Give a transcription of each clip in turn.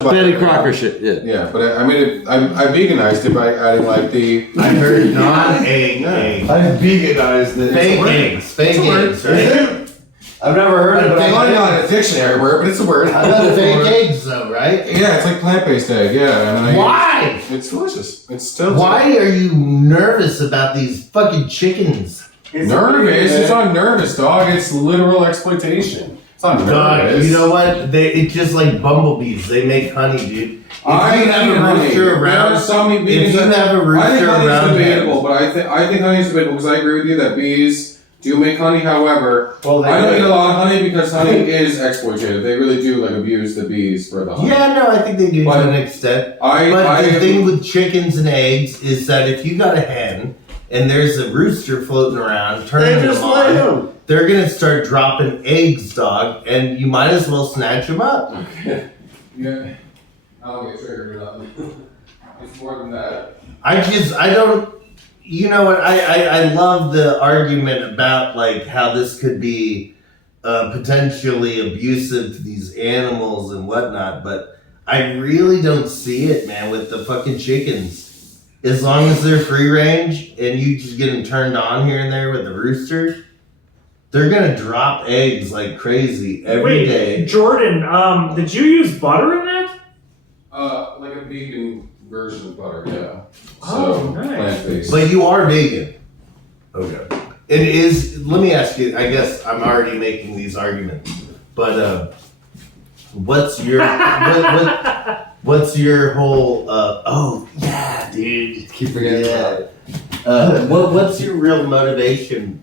Betty Crocker shit. Yeah. Yeah, but I veganized it by adding like the. I heard non-egg eggs. I veganized it. Fake eggs. Fake eggs. Right? I've never heard of it. They only got a dictionary word, but it's a word. I got fake eggs though, right? Yeah, it's like plant-based egg. Yeah. Why? It's delicious. It's still. Why are you nervous about these fucking chickens? Nervous? It's not nervous, dog. It's literal exploitation. It's not nervous. Dog, you know what? It's just like bumblebees. They make honey, dude. If you have a rooster around, I think honey's debatable, but I think honey's debatable because I agree with you that bees do make honey. However, I don't eat a lot of honey because honey is exploitative. They really do like abuse the bees for the honey. Yeah, no, I think they do to an extent. But the thing with chickens and eggs is that if you got a hen and there's a rooster floating around, turning them on, they're gonna start dropping eggs, dog, and you might as well snatch them up. Okay. Yeah. I'll get triggered or nothing. It's more than that. I don't. You know what? I love the argument about like how this could be potentially abusive to these animals and whatnot, but I really don't see it, man, with the fucking chickens. As long as they're free range and you just get them turned on here and there with the rooster, they're gonna drop eggs like crazy every day. Jordan, did you use butter in that? Like a vegan version of butter, yeah. Oh, nice. Plant-based. But you are vegan. Okay. It is. Let me ask you. I guess I'm already making these arguments, but what's your what's your whole? Oh yeah, dude. Keep forgetting about it. What's your real motivation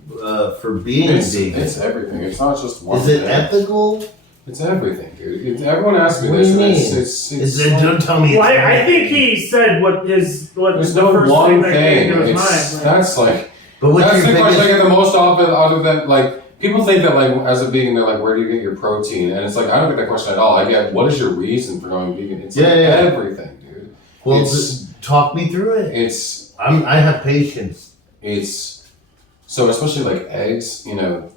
for being vegan? It's everything. It's not just one. Is it thing. ethical? It's everything, dude. Everyone asks me What this. do you mean? It's Don't tell me. Well, I think he said there's the no first one thing that came into his mind. That's like. But what's that's your the question I biggest? get the most often. Other than like, people think that like as a vegan, they're like, where do you get your protein? And it's like I don't get that question at all. I get, what is your reason for going vegan? It's everything, dude. Well, just talk me through it. I have patience. It's so especially like eggs, you know.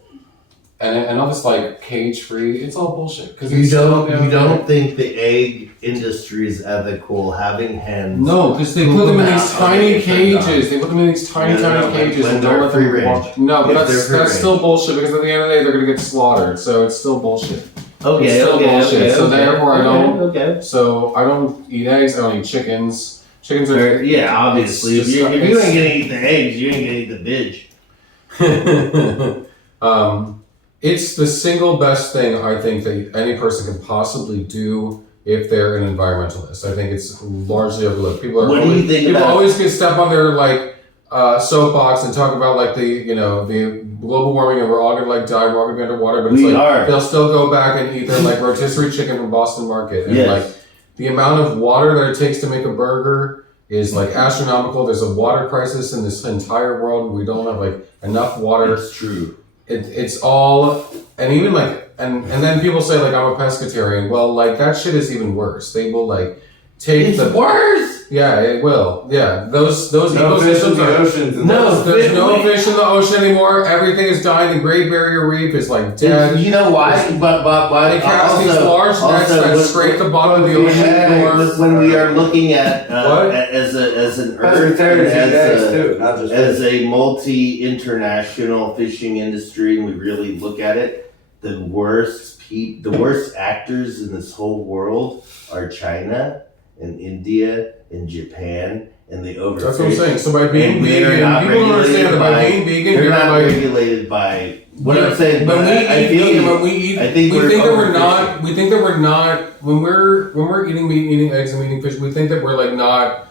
And all this like cage free, it's all bullshit. Because You don't think the egg industry is ethical having hens? No, because they put them in these tiny cages. They put them in these tiny cages and don't let them walk. No, but that's still bullshit because at the end of the day they're gonna get slaughtered. So it's still bullshit. Okay, it's still bullshit. So therefore I don't. Okay. So I don't eat eggs. I don't eat chickens. Chickens are obviously. If you ain't gonna eat the eggs, you ain't gonna eat the bitch. It's the single best thing I think that any person can possibly do if they're an environmentalist. I think it's largely overlooked. People always get step on their like soapbox and talk about like the global warming and we're all gonna like die, we're all gonna be underwater, but they'll still go back and eat their like rotisserie chicken from Boston Market. And like the amount of water that it takes to make a burger is like astronomical. There's a water crisis in this entire world. We don't have like enough water. It's true. It's all, and even like, and then people say like I'm a pescatarian. Well, like that shit is even worse. They will like take worse. Yeah, it will. Yeah, those No fish in ecosystems the are. oceans. There's no fish in the ocean anymore. Everything is dying. The Great Barrier Reef is like dead. You know why? But they cast these large nets that scrape the bottom of the ocean. When we are looking at as an earth, as a multi-international fishing industry, and we really look at it, the worst actors in this whole world are China and India and Japan, and they overfish. That's what I'm saying. So by being vegan, people don't understand that by being vegan, they're you're not like, regulated by what I'm saying. When we think that we're not when we're eating meat, eating eggs, and eating fish, we think that we're like not,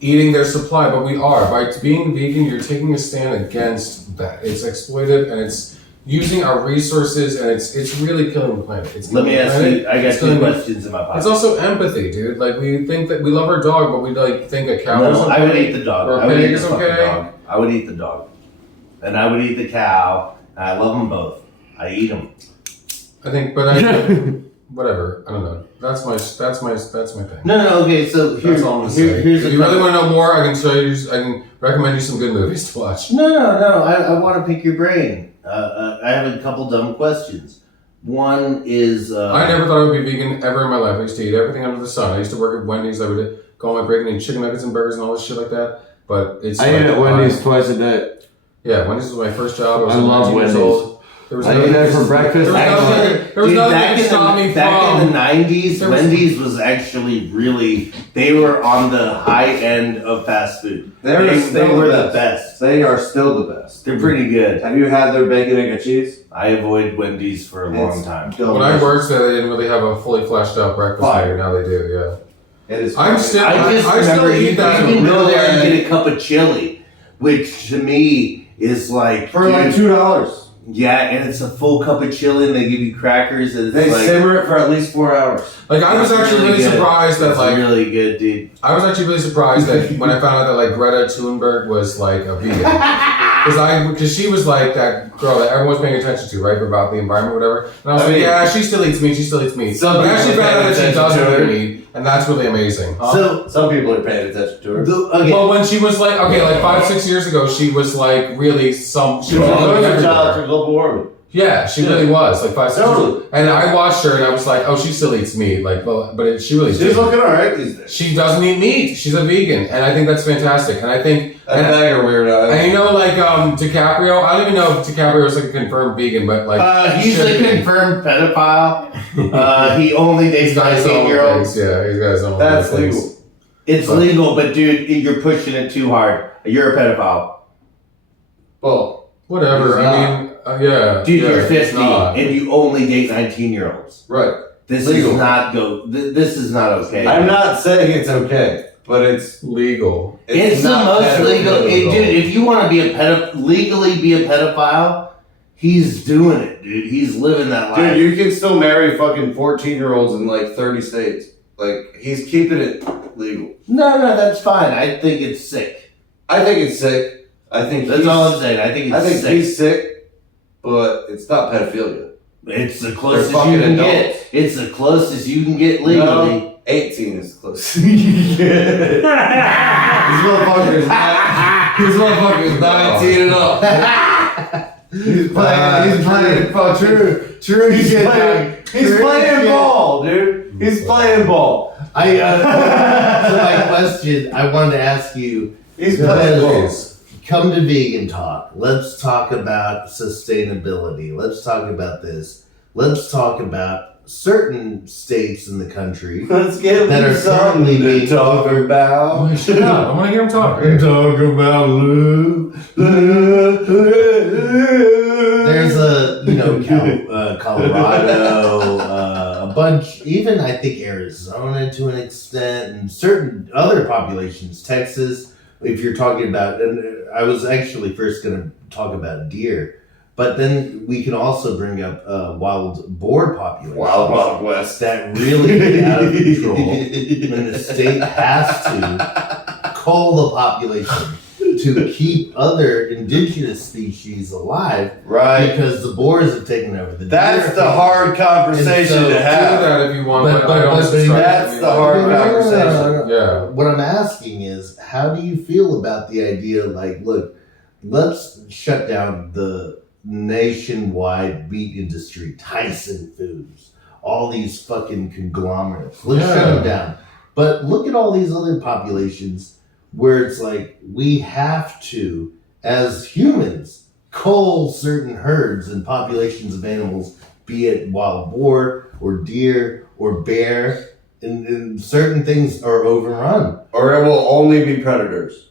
eating their supply, but we are. By being vegan, you're taking a stand against that. It's exploitive and it's using our resources, and it's really killing the planet. Let me ask you. I got 2 questions in my pocket. It's also empathy, dude. Like we think that we love our dog, but we like think a cow is okay. I would eat the dog. Or a pig is okay. Dog. I would eat the dog, and I would eat the cow. And I love them both. I eat them. I think, but whatever. I don't know. That's my thing. No. Okay, so that's all I'm gonna say. If you really want to know more, I can show you. I can recommend you some good movies to watch. No. I want to pick your brain. I have a couple dumb questions. One is. I never thought I would be vegan ever in my life. I used to eat everything under the sun. I used to work at Wendy's. I would go on my break and eat chicken nuggets and burgers and all this shit like that. But it's. I eat at Wendy's twice a day. Yeah, Wendy's was my first job. I was I love 19 years Wendy's. old. There was I eat that for breakfast. There was nothing that stopped me back in the from. 90s, Wendy's was actually really. They were on the high end of fast food. They were the best. They are still the best. They're pretty good. Have you had their bacon, egg, and cheese? I avoid Wendy's for a long time. When I worked there, they didn't really have a fully fleshed out breakfast menu. Now they do, yeah. It is. I still remember eat that. You can go there and get a cup of chili, which to me is like for like $2. Yeah, and it's a full cup of chili, and they give you crackers, and it's They like, simmer it for at least 4 hours. Like I was actually really surprised that it's really good, dude. I was actually really surprised that when I found out that like Greta Thunberg was like a vegan, because she was like that girl that everyone was paying attention to, right, about the environment, or whatever. And I was like, yeah, she still eats meat. She still eats meat. But I actually found out that she doesn't eat meat, and that's really amazing. So some people are paying attention to her. Well, when she was like, okay, like 5-6 years ago, she was like really some. She was a child for global warming. Yeah, she really was like 5-6 years old. And I watched her, and I was like, oh, she still eats meat. Like, well, but she really. She's looking alright these days. She doesn't eat meat. She's a vegan, and I think that's fantastic. And I think that bagger weirdo. And you know, like DiCaprio. I don't even know if DiCaprio is like a confirmed vegan, but like he's a confirmed pedophile. He only dates 19-year-olds. Yeah, he's got his own. That's legal. It's legal, but dude, you're pushing it too hard. You're a pedophile. Well, whatever. I mean, yeah. Dude, yeah, you're 50 and you only date 19-year-olds. Right. This legal. is not This is not okay. I'm not saying it's okay, but it's legal. It's the most legal. Dude, if you want to be legally be a pedophile, he's doing it, dude. He's living that life. Dude, you can still marry fucking 14-year-olds in like 30 states. Like, he's keeping it legal. No, that's fine. I think it's sick. I think it's sick. I think that's all I'm saying. I think it's sick. He's sick, but it's not pedophilia. It's the closest you can get. It's the closest you can get legally. No, 18 is the closest you can get. This motherfucker's 19 and up. He's playing True. He's playing ball, dude. He's playing ball. So my question, I wanted to ask you. He's playing ball. Come to Vegan Talk. Let's talk about sustainability. Let's talk about this. Let's talk about certain states in the country that are currently being talk about. Shut up! I want to hear him talk. Talk about love. There's Colorado, a bunch, even I think Arizona to an extent, and certain other populations, Texas. If you're talking about, and I was actually first going to talk about deer, but then we can also bring up wild boar populations. Wild West. That really get out of control, and the state has to cull the population to keep other indigenous species alive, right? Because the boars have taken over the. That's the hard conversation to have. Do that if you want, but that's the hard conversation. Yeah. What I'm asking is, how do you feel about the idea? Like, look, let's shut down the nationwide meat industry, Tyson Foods, all these fucking conglomerates. Let's shut them down. But look at all these other populations where it's like we have to, as humans, cull certain herds and populations of animals, be it wild boar or deer or bear, and certain things are overrun. Or it will only be predators.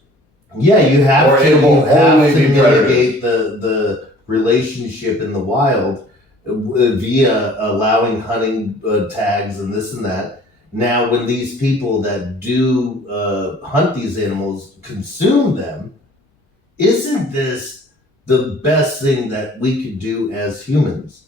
Yeah, you have to mitigate predators. the relationship in the wild via allowing hunting tags and this and that. Now, when these people that do hunt these animals consume them, isn't this the best thing that we could do as humans?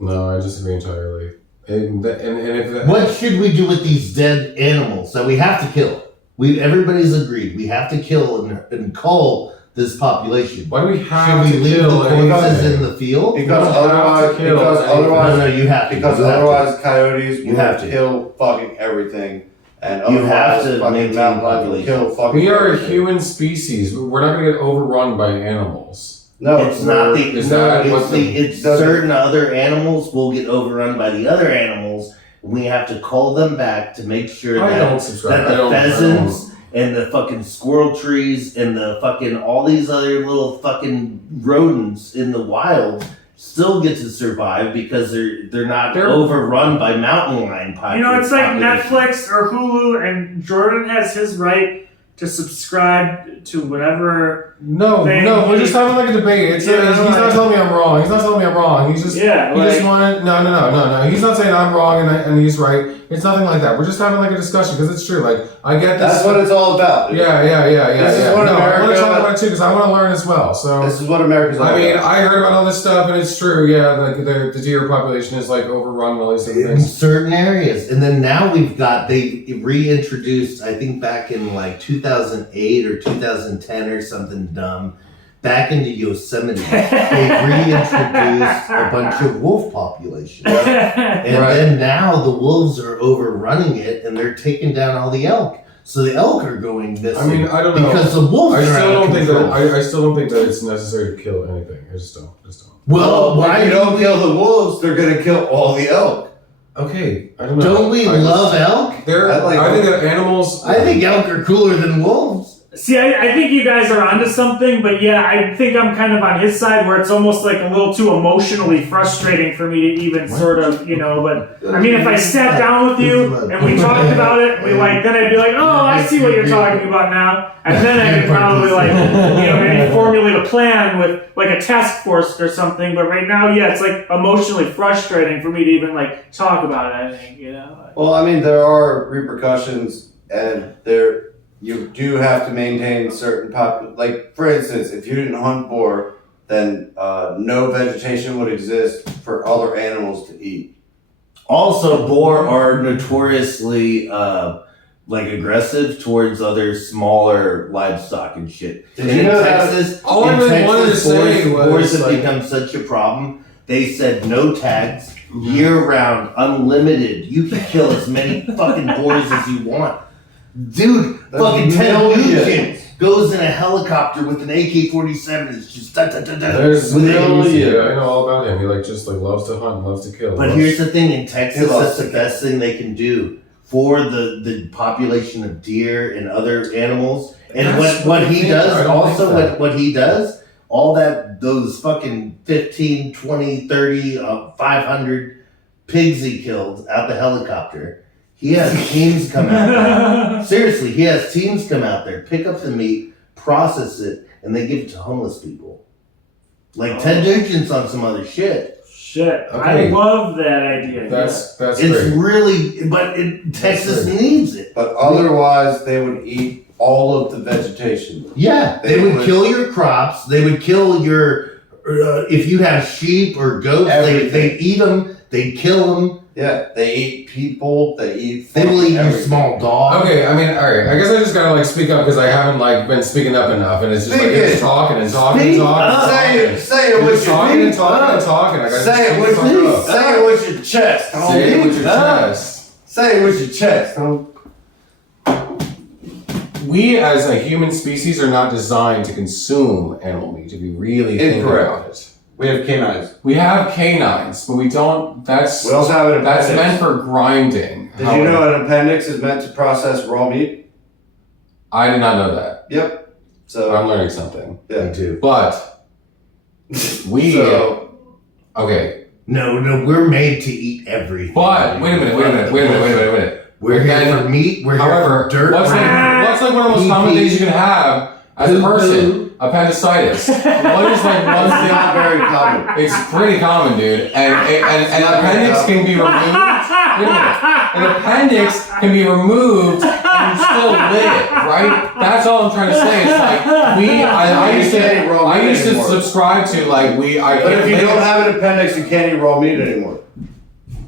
No, I disagree entirely. What should we do with these dead animals that we have to kill? Everybody's agreed we have to kill and cull this population. Why do we have Should we leave the corpses in the field? Because otherwise, you have to. Because otherwise, coyotes will kill fucking everything, and you have to fucking mountain lions will kill fucking. We are a human species. We're not going to get overrun by animals. No, It's not the. is No, that it's what the- it's certain other animals will get overrun by the other animals. We have to call them back to make sure I don't that subscribe. the I don't- pheasants and the fucking squirrel trees and the fucking all these other little fucking rodents in the wild still get to survive because they're not They're- overrun by mountain lion population. You know, it's like Netflix or Hulu, and Jordan has his right to subscribe to whatever. No, we're just having like a debate. He's not telling me I'm wrong. He's not telling me I'm wrong. He's just he just wanted no. He's not saying I'm wrong and he's right. It's nothing like that. We're just having like a discussion because it's true. Like I get this. That's what it's all about. Yeah. This is what I want to America- talk about it too because I want to learn as well. So This is what America's all I mean, about. I heard about all this stuff and it's true. Yeah, like the deer population is like overrun and all these different in things. certain areas, and then now they reintroduced. I think back in like 2008 or 2010 or something dumb. Back into Yosemite, they reintroduced a bunch of wolf populations. And then now the wolves are overrunning it and they're taking down all the elk. So the elk are going missing. I mean, I don't know. Because the wolves I are still out of don't think control. that I still don't think that it's necessary to kill anything. I just don't. Well, why if you don't kill the wolves, they're gonna kill all the elk. Okay, I don't know. don't we love elk? I think that animals. I think elk are cooler than wolves. See, I think you guys are onto something, but yeah, I think I'm kind of on his side where it's almost like a little too emotionally frustrating for me to even sort of, but I mean, if I sat down with you and we talked about it, then I'd be like, oh, I see what you're talking about now. And then I could probably maybe formulate a plan with like a task force or something. But right now, yeah, it's like emotionally frustrating for me to even like talk about it, I think, Well, I mean, there are repercussions, and you do have to maintain certain like, for instance, if you didn't hunt boar, then no vegetation would exist for other animals to eat. Also, boar are notoriously aggressive towards other smaller livestock and shit. Did And you in know that? Texas, All I really wanted to say boars was, have like- become such a problem. They said no tags, year round, unlimited. You can kill as many fucking boars as you want. Dude, That's fucking Ted millions. Nugent goes in a helicopter with an AK-47. It's just There's with millions. it. Yeah, I know all about him. He loves to hunt, loves to kill. But here's the thing: in Texas, He loves that's the to best thing they can do for the population of deer and other animals. And That's what what he I does, don't also think that. what he does, all those fucking 15, 20, 30, 500 pigs he killed out the helicopter. He has teams come out there. Seriously, he has teams come out there, pick up the meat, process it, and they give it to homeless people. Like Ted Nugent's on some other shit. Shit, Okay. I love that idea. That's It's great. really, but Texas needs it. But otherwise, they would eat all of the vegetation. Yeah, they would kill your crops. They would kill your, if you have sheep or goats, they eat them. They kill them. Yeah, they eat people. They eat. They will eat your everything. small dog. Okay, I mean, all right. I guess I just gotta speak up because I haven't been speaking up enough, and it's just Speak it's it. talking and talking Speak and talking. up. Say it You're with just your talking and feet. talking and talking. I gotta Say it just with shut the fuck up. Say it with your chest. Say it with your chest. Say it with your chest. We as a human species are not designed to consume animal meat. To be really thinking Incorrect. about it. We have canines. We have canines, but we don't. That's We also have an appendix. that's meant for grinding. Did you know an appendix is meant to process raw meat? I did not know that. Yep. So So I'm learning something. Me too. But we So- okay. No, we're made to eat everything. But wait a minute. We're here Then, for meat. We're However, here for dirt. what's like one of the most common things you can have as a person? Appendicitis. What is like one It's thing? not very common. It's pretty common, dude. And an appendix can be removed. Wait a minute. An appendix can be removed and you still live, right? That's all I'm trying to say. It's like I used to subscribe to But if you don't have an appendix, you can't eat raw meat anymore.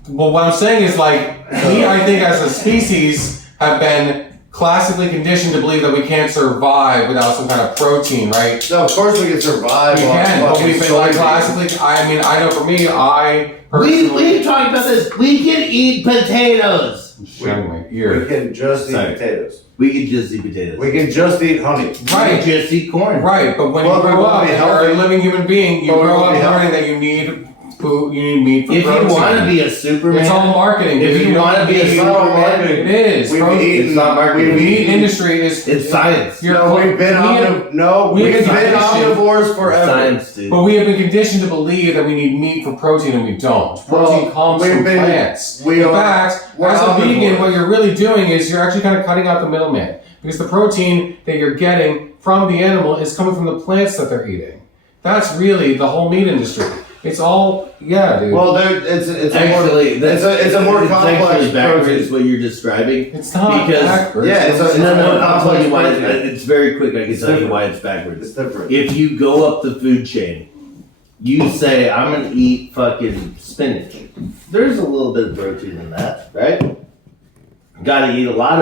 Well, what I'm saying is we, I think as a species, have been classically conditioned to believe that we can't survive without some kind of protein, right? No, of course we can survive. We on can, but fucking we've been soybeans. classically. I mean, I know for me, I personally. We talked about this. We can eat potatoes. Shutting my We ear. can just eat Sorry. potatoes. We could just eat potatoes. We can just eat honey. We could Right. just eat corn. Right, but when Well, you we grow won't up, be you're a healthy. living human being. You But we grow won't up be learning healthy. that you need food. You need meat for If protein. you want to be a Superman, it's all marketing. if dude. you don't want to be a need- It's not all Superman, marketing. it is. We've Protein- eaten. It's not marketing. The We've meat eaten. industry is. it's science. You're- No, we've been we have- we've been been conditioned- omnivores forever. Science, dude. But we have been conditioned to believe that we need meat for protein, and we don't. Protein Well, comes we've from been- plants. we In are- fact, we're as a vegan, omnivores. what you're really doing is you're actually kind of cutting out the middleman. Because the protein that you're getting from the animal is coming from the plants that they're eating. That's really the whole meat industry. It's all, yeah, dude. Well, it's Actually, it's a more complex actually backwards protein. what you're describing. it's not because- backwards. Yeah, it's a- No, more I'll tell you why. complex protein. It's very quick. I can It's tell you different. why it's backwards. It's different. If you go up the food chain, you say, I'm going to eat fucking spinach. There's a little bit of protein in that, right? Got to eat a lot of